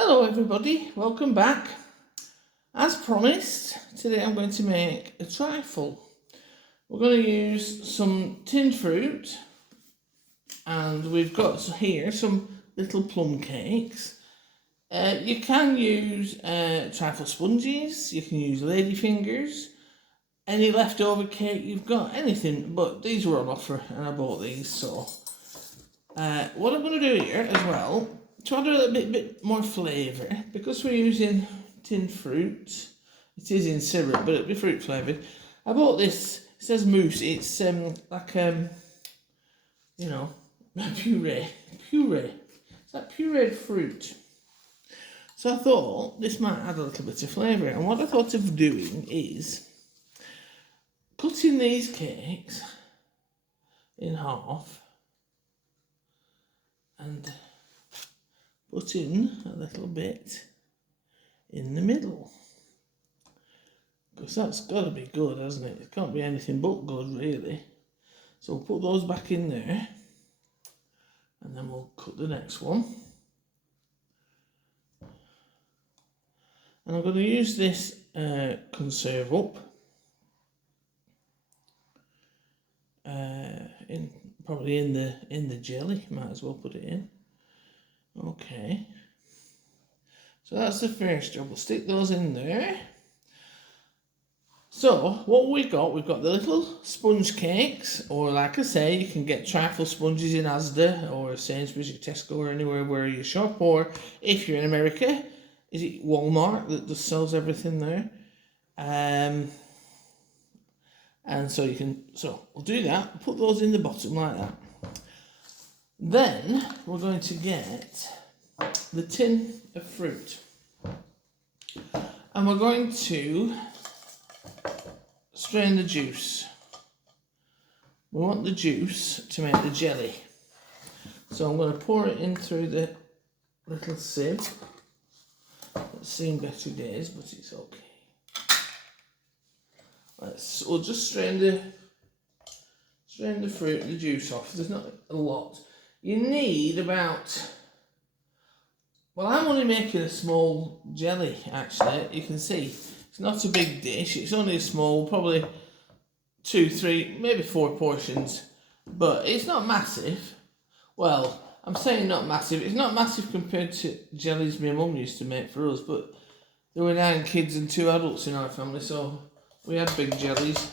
Hello everybody, welcome back. As promised, today I'm going to make a trifle. We're going to use some tinned fruit, and we've got here some little plum cakes. You can use trifle sponges, you can use ladyfingers, any leftover cake you've got, anything, but these were on offer and I bought these. So what I'm going to do here as well, to add a little bit more flavour, because we're using tinned fruit, it is in syrup, but it'll be fruit flavoured. I bought this, it says mousse, it's like, you know, puree. It's like pureed fruit. So I thought this might add a little bit of flavour, and what I thought of doing is cutting these cakes in half and putting a little bit in the middle, because that's got to be good, hasn't it? It can't be anything but good, really. So we'll put those back in there, and then we'll cut the next one. And I'm going to use this conserve up probably in the jelly. Might as well put it in. Okay, so that's the first job. We'll stick those in there. So what we've got the little sponge cakes, or like I say, you can get trifle sponges in Asda or Sainsbury's or Tesco or anywhere where you shop, or if you're in America, is it Walmart that just sells everything there? And so we'll do that, put those in the bottom like that. Then we're going to get the tin of fruit, and we're going to strain the juice. We want the juice to make the jelly, so I'm going to pour it in through the little sieve. It's seen better days, but it's okay. We'll just strain the fruit and the juice off. There's not a lot. You need about, well, I'm only making a small jelly, actually. You can see it's not a big dish. It's only a small, probably 2, 3, maybe 4 portions, but it's not massive. Well, I'm saying not massive. It's not massive compared to jellies my mum used to make for us, but there were 9 kids and 2 adults in our family, so we had big jellies.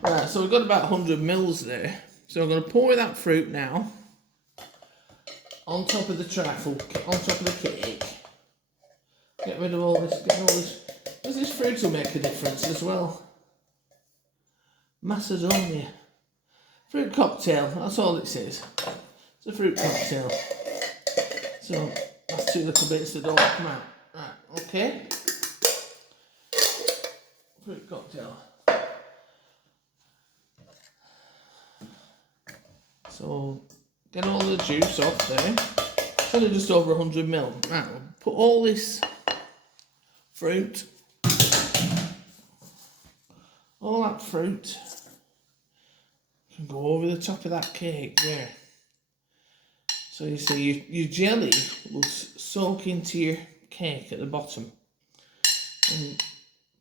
Right, so we've got about 100 mils there. So I'm going to pour that fruit now on top of the trifle, on top of the cake. Get rid of all this, because this fruit will make a difference as well. Macedonia. Fruit cocktail, that's all it says. It's a fruit cocktail. So that's 2 little bits that don't come out. Right, okay. Fruit cocktail. So get all the juice off there. It's only just over 100 mil. Right, we'll put all this fruit, all that fruit, can go over the top of that cake there. So you see your jelly will soak into your cake at the bottom, and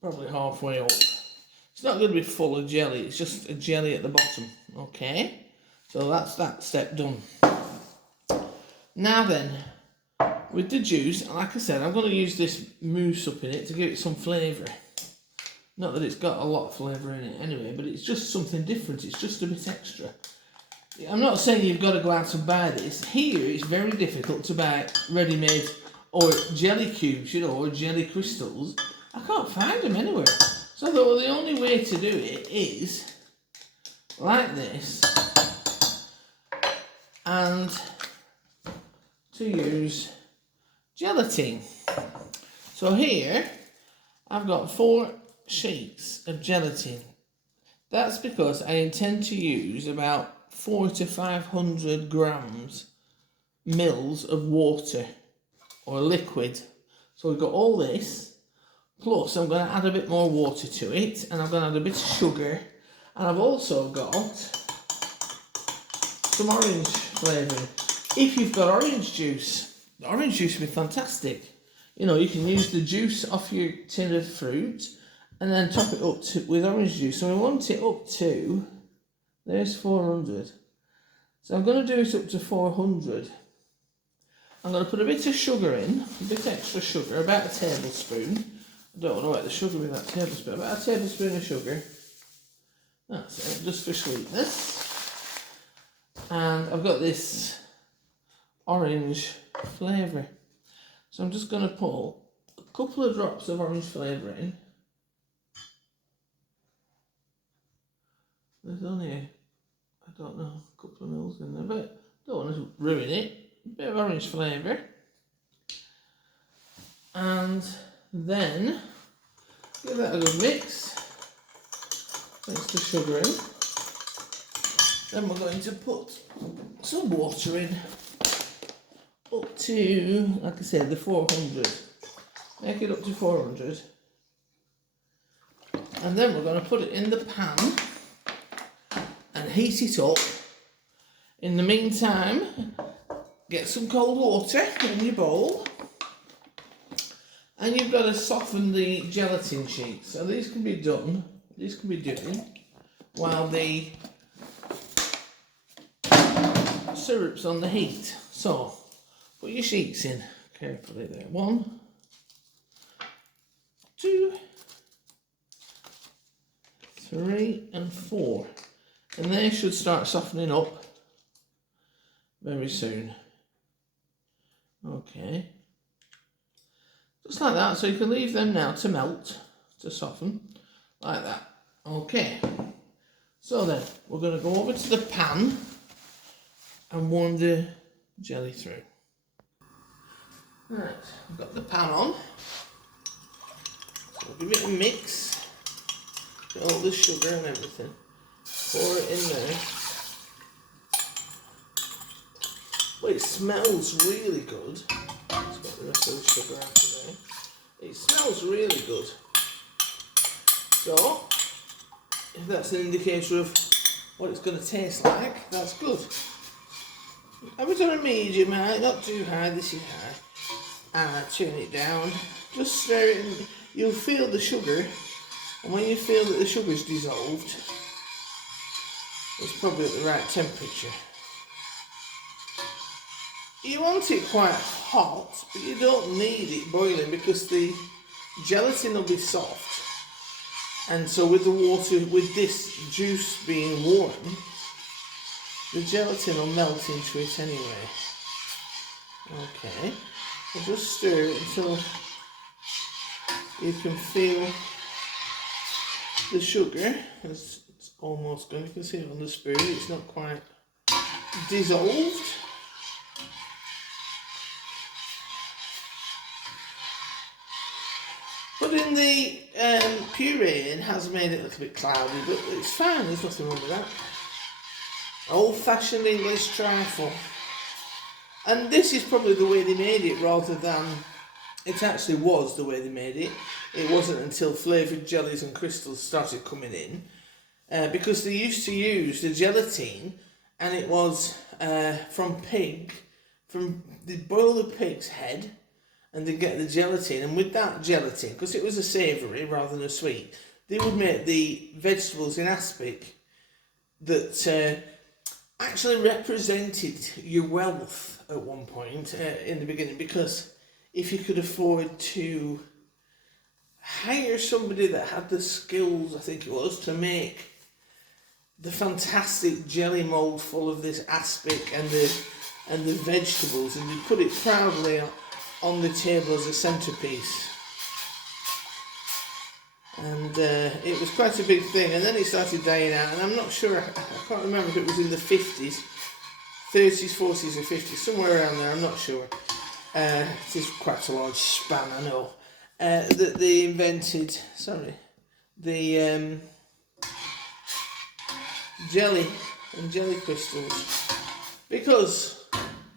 probably halfway up. It's not going to be full of jelly, it's just a jelly at the bottom. Okay, so that's that step done. Now then, with the juice, like I said, I'm going to use this mousse up in it to give it some flavour. Not that it's got a lot of flavour in it anyway, but it's just something different, it's just a bit extra. I'm not saying you've got to go out and buy this. Here, it's very difficult to buy ready-made or jelly cubes, you know, or jelly crystals. I can't find them anywhere. So I thought, well, the only way to do it is like this, and to use gelatine. So here, I've got 4 sheets of gelatine. That's because I intend to use about 400 to 500 mils of water or liquid. So we've got all this, plus I'm going to add a bit more water to it, and I'm going to add a bit of sugar, and I've also got some orange flavouring. If you've got orange juice, the orange juice would be fantastic. You know, you can use the juice off your tin of fruit and then top it up with orange juice. So we want it up to, there's 400. So I'm going to do it up to 400. I'm going to put a bit of sugar in, a bit extra sugar, about a tablespoon. I don't want to wet the sugar with that tablespoon, about a tablespoon of sugar. That's it, just for sweetness. And I've got this orange flavour. So I'm just going to put a couple of drops of orange flavour in. There's only, I don't know, a couple of mils in there, but don't want to ruin it. A bit of orange flavour. And then give that a good mix. Mix the sugar in. Then we're going to put some water in. Up to, like I said, the 400. Make it up to 400. And then we're going to put it in the pan and heat it up. In the meantime, get some cold water in your bowl. And you've got to soften the gelatin sheets. So these can be doing while the syrup's on the heat. So, put your sheets in carefully there. 1, 2, 3 and 4. And they should start softening up very soon. Okay. Just like that, so you can leave them now to melt, to soften, like that. Okay. So then, we're going to go over to the pan and warm the jelly through. Right, I've got the pan on. So I'll give it a mix. Get all the sugar and everything. Pour it in there. Well, it smells really good. Let's get the rest of the sugar out of there. It smells really good. So, if that's an indicator of what it's going to taste like, that's good. I was on a medium high, not too high, this is high. And I turn it down, just stir it in. You'll feel the sugar, and when you feel that the sugar's dissolved, it's probably at the right temperature. You want it quite hot, but you don't need it boiling because the gelatin will be soft. And so with the water, with this juice being warm, the gelatin will melt into it anyway. Okay, so just stir it until you can feel the sugar. It's almost gone, you can see it on the spoon, it's not quite dissolved. Putting the puree in has made it a little bit cloudy, but it's fine, there's nothing wrong with that. Old-fashioned English trifle. And this is probably the way they made it rather than it actually was the way they made it. It wasn't until flavoured jellies and crystals started coming in because they used to use the gelatine, and it was from they boil the pig's head and they get the gelatin, and with that gelatin, because it was a savoury rather than a sweet, they would make the vegetables in aspic that actually represented your wealth at one point in the beginning, because if you could afford to hire somebody that had the skills, I think it was, to make the fantastic jelly mould full of this aspic and the vegetables, and you put it proudly on the table as a centrepiece. And it was quite a big thing, and then it started dying out, and I'm not sure, I can't remember if it was in the 50s, 30s, 40s or 50s, somewhere around there, I'm not sure. It is quite a large span, I know. That they invented, the jelly and jelly crystals, because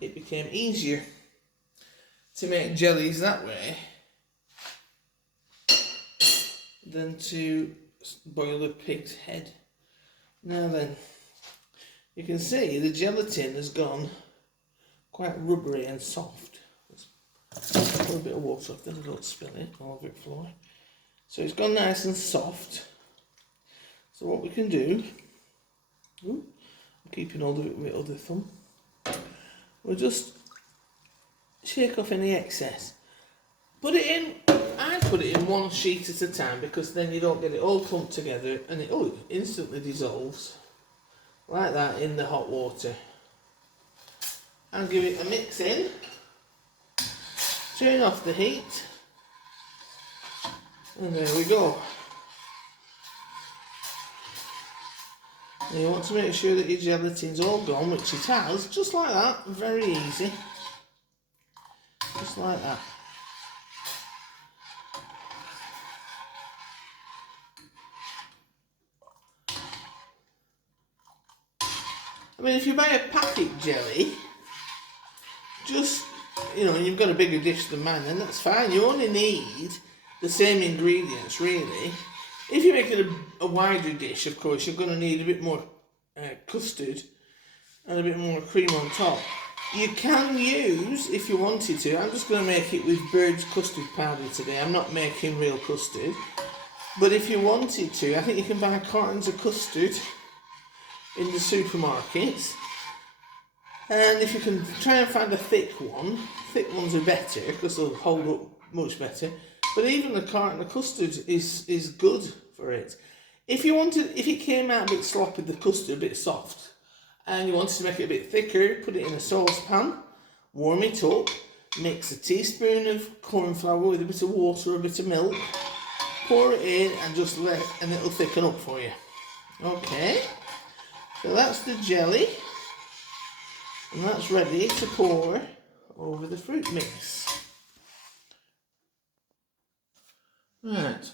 it became easier to make jellies that way than to boil a pig's head. Now then, you can see the gelatin has gone quite rubbery and soft. a bit of water off, then I don't spill it all over the floor. So it's gone nice and soft. So what we can do, I'm keeping all of it with my other thumb, we'll just shake off any excess. Put it in, I put it in one sheet at a time because then you don't get it all clumped together and it instantly dissolves. Like that in the hot water. And give it a mix in. Turn off the heat. And there we go. Now you want to make sure that your gelatine's all gone, which it has, just like that, very easy. Just like that. I mean, if you buy a packet jelly, just, you know, you've got a bigger dish than mine, then that's fine. You only need the same ingredients, really. If you make it a wider dish, of course, you're going to need a bit more custard and a bit more cream on top. You can use, if you wanted to, I'm just going to make it with bird's custard powder today. I'm not making real custard. But if you wanted to, I think you can buy cartons of custard in the supermarkets. And if you can try and find a thick ones are better because they'll hold up much better. But even a carton of custard is good for it. If it came out a bit sloppy, the custard a bit soft, and you wanted to make it a bit thicker, put it in a saucepan, warm it up, mix a teaspoon of corn flour with a bit of water or a bit of milk, pour it in and and it'll thicken up for you. Okay, so that's the jelly. And that's ready to pour over the fruit mix. Right.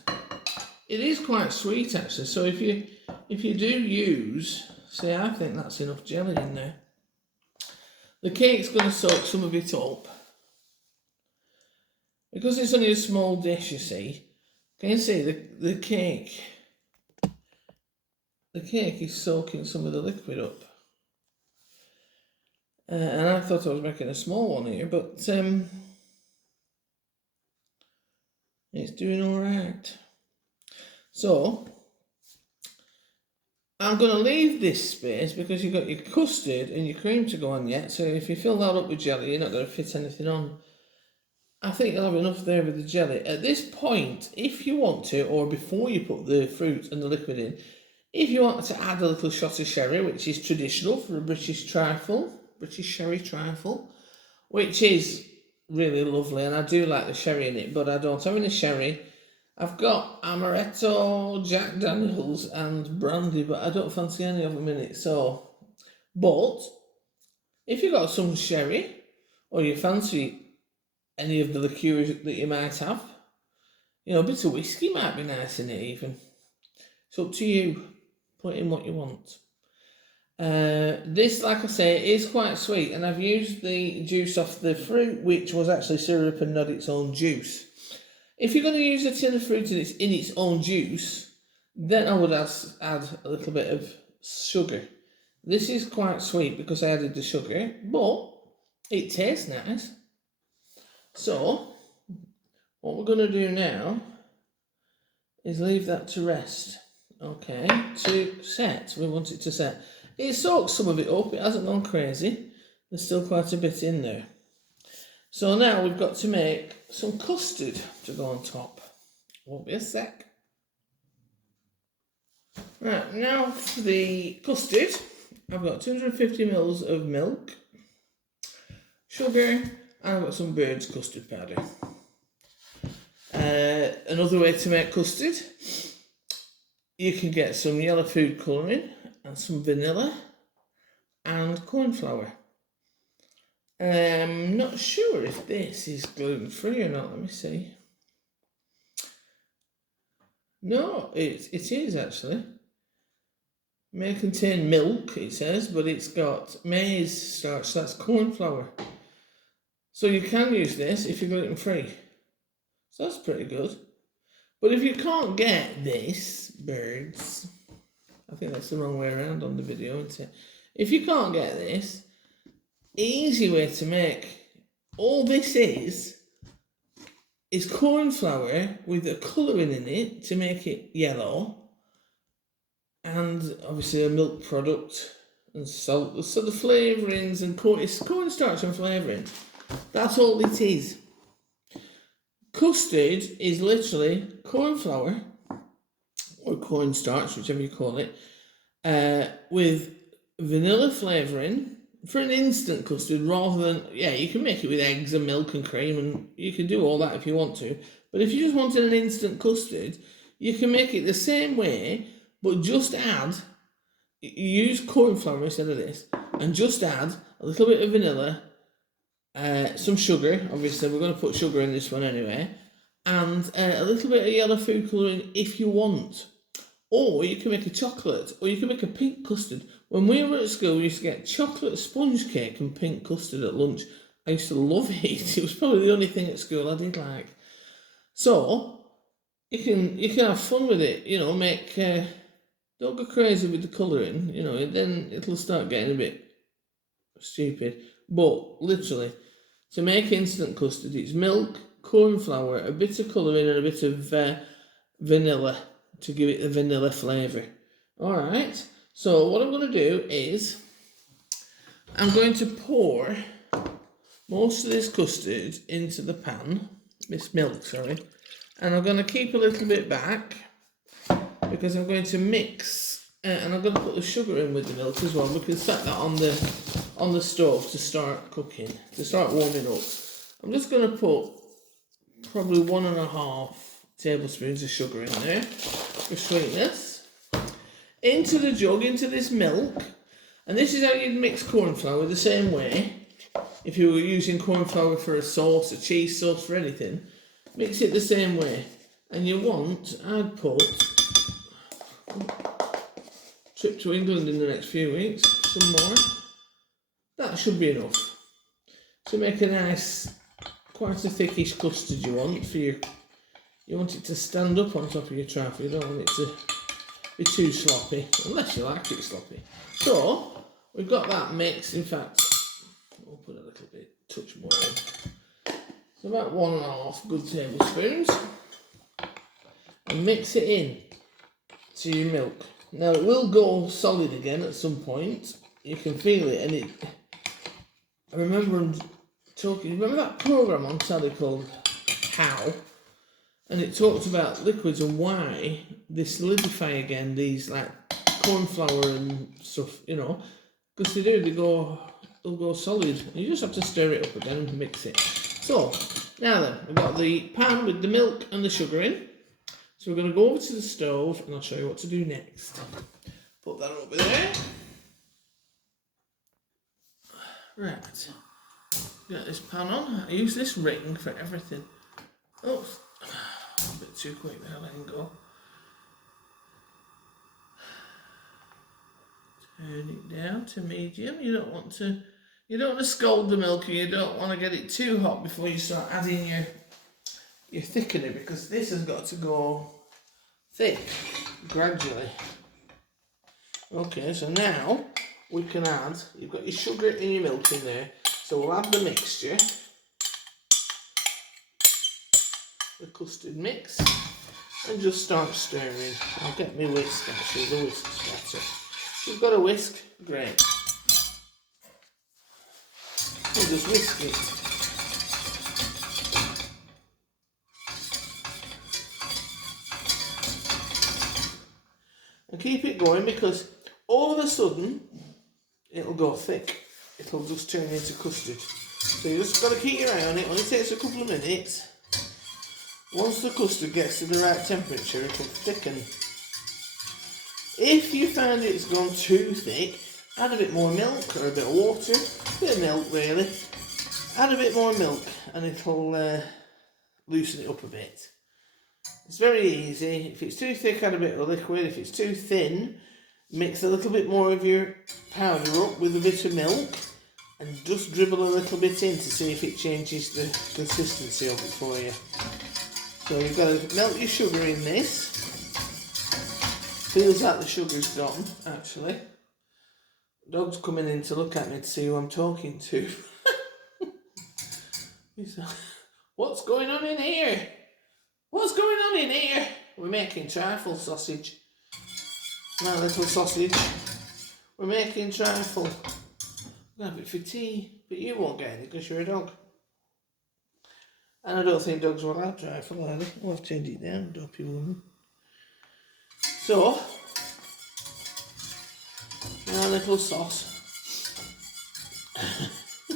It is quite sweet actually, so if you do use, say I think that's enough jelly in there. The cake's going to soak some of it up. Because it's only a small dish, you see. Can you see the cake is soaking some of the liquid up. And I thought I was making a small one here, but it's doing all right. So I'm going to leave this space because you've got your custard and your cream to go on yet. So if you fill that up with jelly, you're not going to fit anything on. I think you'll have enough there with the jelly. At this point, if you want to, or before you put the fruit and the liquid in, if you want to add a little shot of sherry, which is traditional for a British trifle, British sherry trifle, which is really lovely, and I do like the sherry in it, but I don't have any sherry. I've got amaretto, Jack Daniels and brandy, but I don't fancy any of them in it. So, but if you've got some sherry, or you fancy any of the liqueurs that you might have, you know, a bit of whiskey might be nice in it even. It's up to you. Put in what you want. This, like I say, is quite sweet, and I've used the juice off the fruit, which was actually syrup and not its own juice. If you're going to use a tin of fruit and it's in its own juice, then I would add a little bit of sugar. This is quite sweet because I added the sugar, but it tastes nice. So, what we're going to do now is leave that to rest. Okay, to set. We want it to set. It soaks some of it up. It hasn't gone crazy. There's still quite a bit in there. So now we've got to make some custard to go on top. Won't be a sec. Right, now for the custard, I've got 250 ml of milk, sugar, and I've got some bird's custard powder. Another way to make custard, you can get some yellow food colouring and some vanilla and corn flour. I'm not sure if this is gluten-free or not. Let me see. No, it is actually. May contain milk, it says, but it's got maize starch, so that's corn flour. So you can use this if you're gluten-free. So that's pretty good. But if you can't get this, birds, I think that's the wrong way around on the video, isn't it? If you can't get this, easy way to make, all this is is corn flour with a colouring in it to make it yellow, and obviously a milk product and salt. So the flavourings and it's cornstarch and flavouring. That's all it is. Custard is literally corn flour or cornstarch, whichever you call it, with vanilla flavouring for an instant custard rather than, you can make it with eggs and milk and cream, and you can do all that if you want to. But if you just wanted an instant custard, you can make it the same way, but just use corn flour instead of this, and just add a little bit of vanilla, some sugar, obviously we're going to put sugar in this one anyway, and a little bit of yellow food colouring if you want. Or you can make a chocolate, or you can make a pink custard. When we were at school, we used to get chocolate sponge cake and pink custard at lunch. I used to love it. It was probably the only thing at school I didn't like. So you can have fun with it. Make don't go crazy with the colouring. Then it'll start getting a bit stupid. But literally, to make instant custard, it's milk, corn flour, a bit of colouring, and a bit of vanilla to give it the vanilla flavour. Alright, so what I'm going to do is I'm going to pour most of this custard into the pan, this milk, sorry, and I'm going to keep a little bit back because I'm going to mix, and I'm going to put the sugar in with the milk as well. We can set that on the stove to start cooking, to start warming up. I'm just going to put probably 1.5 tablespoons of sugar in there for sweetness, into the jug, into this milk. And this is how you'd mix corn flour, the same way if you were using corn flour for a sauce, a cheese sauce, for anything. Mix it the same way. And I'd put trip to England in the next few weeks, some more. That should be enough to make a nice, quite a thickish custard you want for your. You want it to stand up on top of your trifle. You don't want it to be too sloppy, unless you like it sloppy. So we've got that mix. In fact, we'll put a little bit, touch more in. So about 1.5 good tablespoons, and mix it in to your milk. Now it will go solid again at some point. You can feel it, and I remember talking. Remember that program on telly called How? And it talked about liquids and why they solidify again, these like corn flour and stuff, because they'll go solid. You just have to stir it up again and mix it. So, now then, we've got the pan with the milk and the sugar in. So we're going to go over to the stove and I'll show you what to do next. Put that over there. Right. Get this pan on. I use this ring for everything. Oh. A bit too quick there, let him go. Turn it down to medium. You don't want to scald the milk, and you don't want to get it too hot before you start adding your thickener, because this has got to go thick gradually. Okay, so now we can add, you've got your sugar and your milk in there, so we'll add the mixture. The custard mix, and just start stirring. I'll get my whisk, actually, the whisk's better. If you've got a whisk, great. We'll just whisk it. And keep it going, because all of a sudden it'll go thick. It'll just turn into custard. So you just got to keep your eye on it. It only takes a couple of minutes. Once the custard gets to the right temperature, it'll thicken. If you find it's gone too thick, add a bit more milk or a bit of water. A bit of milk, really. Add a bit more milk and it'll loosen it up a bit. It's very easy. If it's too thick, add a bit of liquid. If it's too thin, mix a little bit more of your powder up with a bit of milk and just dribble a little bit in to see if it changes the consistency of it for you. So you've got to melt your sugar in this. Feels like the sugar's gone, actually. Dog's coming in to look at me to see who I'm talking to. He's What's going on in here? What's going on in here? We're making trifle sausage. My little sausage. We're making trifle. I'm going to have it for tea, but you won't get it because you're a dog. And I don't think dogs will have trifle either. We'll have to change it down, dopey woman. So, our little sauce.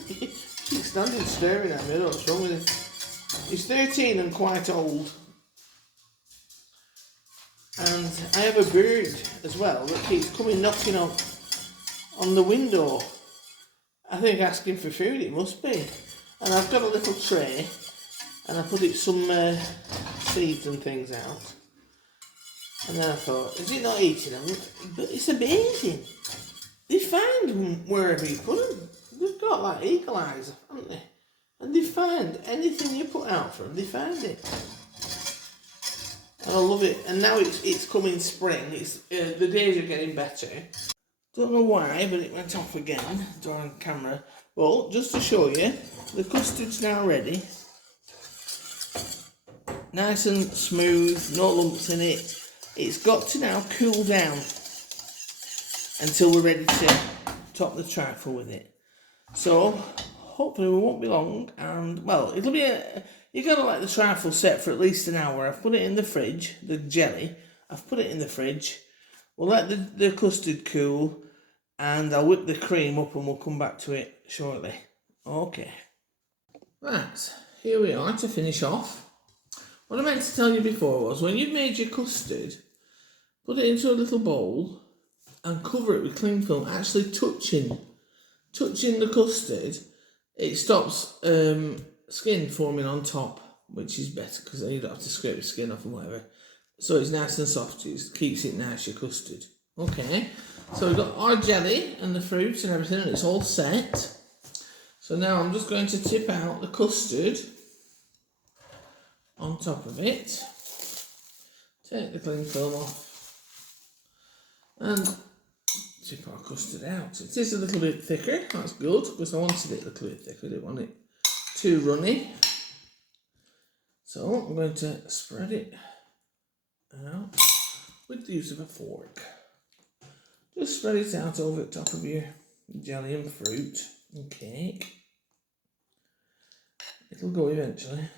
He's standing staring at me, I don't know what's wrong with him. He's 13 and quite old. And I have a bird as well that keeps coming knocking on the window. I think asking for food, it must be. And I've got a little tray and I put it some seeds and things out. And then I thought, is it not eating them? But it's amazing. They find them wherever you put them. They've got like eagle eyes, haven't they? And they find anything you put out for them, they find it. And I love it. And now it's coming spring. It's the days are getting better. Don't know why, but it went off again during camera. Well, just to show you, the custard's now ready. Nice and smooth, no lumps in it. It's got to now cool down until we're ready to top the trifle with it. So, hopefully we won't be long, and, well, it'll be you gotta let the trifle set for at least an hour. I've put it in the fridge, the jelly, I've put it in the fridge. We'll let the custard cool, and I'll whip the cream up and we'll come back to it shortly. Okay. Right, here we are to finish off. What I meant to tell you before was, when you've made your custard, put it into a little bowl and cover it with cling film, actually touching the custard. It stops skin forming on top, which is better because then you don't have to scrape the skin off and whatever. So it's nice and soft, it keeps it nice, your custard. Okay, so we've got our jelly and the fruits and everything, and it's all set. So now I'm just going to tip out the custard on top of it. Take the cling film off and tip our custard out. It is a little bit thicker, that's good, because I wanted it a little bit thicker, I didn't want it too runny. So I'm going to spread it out with the use of a fork. Just spread it out over the top of your jelly and fruit and cake. It'll go eventually.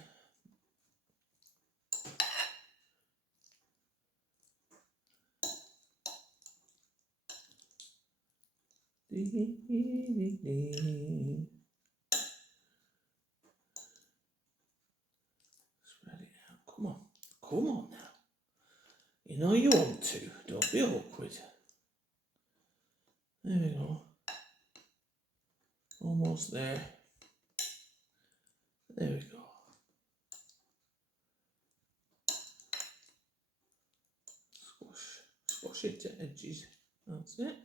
Spread it out. Come on now. You know you want to. Don't be awkward. There we go. Almost there. There we go. Squash it to edges. That's it.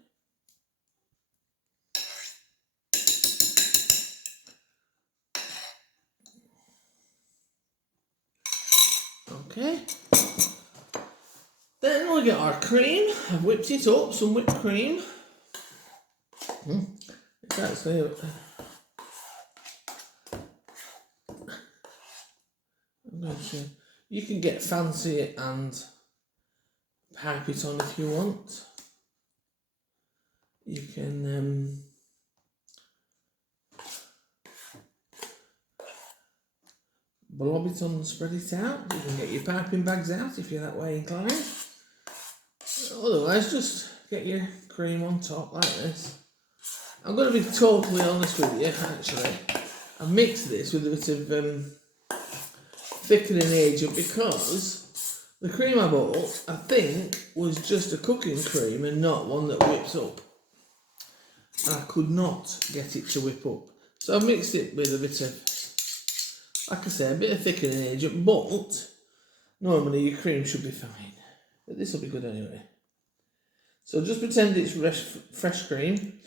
Okay. Then we'll get our cream. I've whipped it up, some whipped cream. It's actually I'm going to, you can get fancy and pipe it on if you want. You can blob it on and spread it out. You can get your piping bags out if you're that way inclined. Otherwise, just get your cream on top like this. I'm going to be totally honest with you, actually. I mixed this with a bit of thickening agent because the cream I bought, I think, was just a cooking cream and not one that whips up. And I could not get it to whip up. So I mixed it with a bit of, like I say, a bit of thickening agent, but normally your cream should be fine. But this will be good anyway. So just pretend it's fresh cream.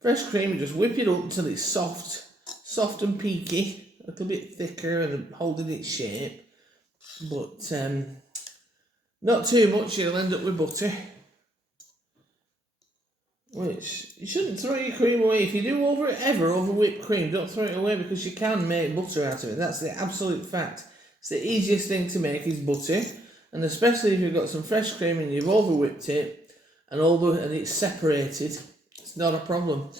Fresh cream, you just whip it up until it's soft and peaky, a little bit thicker and holding its shape. But not too much, you'll end up with butter. which you shouldn't throw your cream away. If you do ever over whipped cream, don't throw it away, because you can make butter out of it. That's the absolute fact. It's the easiest thing to make is butter, and especially if you've got some fresh cream and you've over whipped it and it's separated, it's not a problem.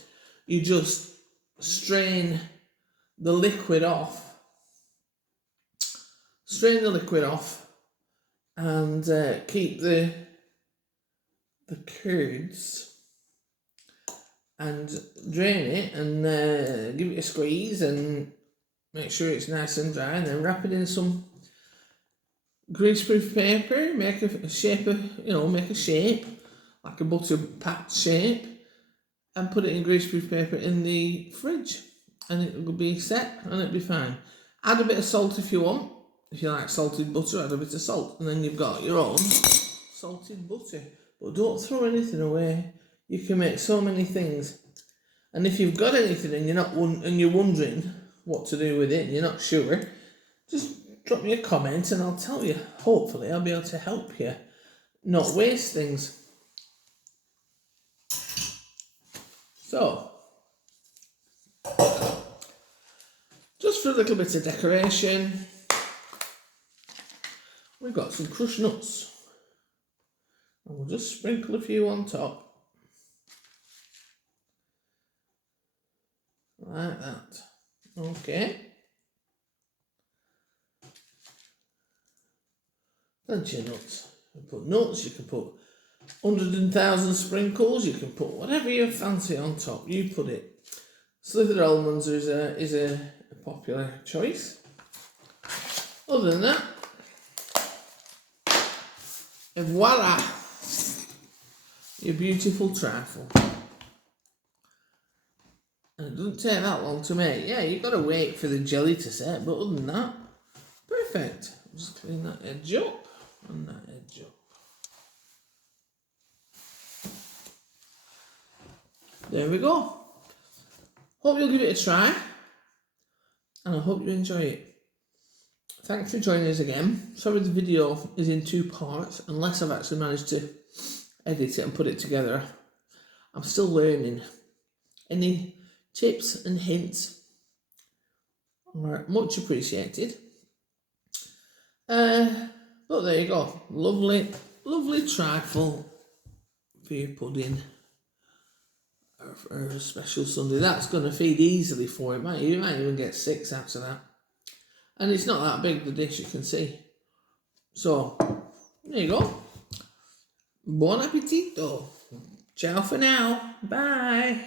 You just strain the liquid off. And keep the curds, and drain it, and give it a squeeze and make sure it's nice and dry, and then wrap it in some greaseproof paper, make a shape like a butter pat shape, and put it in greaseproof paper in the fridge, and it will be set and it'll be fine. Add a bit of salt if you want. If you like salted butter, add a bit of salt, and then you've got your own salted butter. But don't throw anything away. You can make so many things. And if you've got anything and you're wondering what to do with it and you're not sure, just drop me a comment and I'll tell you. Hopefully I'll be able to help you not waste things. So, just for a little bit of decoration, we've got some crushed nuts, and we'll just sprinkle a few on top, like that. Okay. Plenty of nuts. You can put nuts, you can put 100,000 sprinkles, you can put whatever you fancy on top, you put it. Slithered almonds is a popular choice. Other than that, and voila, your beautiful trifle. And it doesn't take that long to make. Yeah, you've got to wait for the jelly to set, but other than that, perfect. Just clean that edge up and that edge up. There we go. Hope you'll give it a try, and I hope you enjoy it. Thanks for joining us again. Sorry the video is in 2 parts, unless I've actually managed to edit it and put it together. I'm still learning. Any tips and hints are much appreciated. But there you go. Lovely, lovely trifle for your pudding. Or a special Sunday. That's going to feed easily for it. You might even get 6 out of that. And it's not that big, the dish, you can see. So, there you go. Buon appetito. Ciao for now. Bye.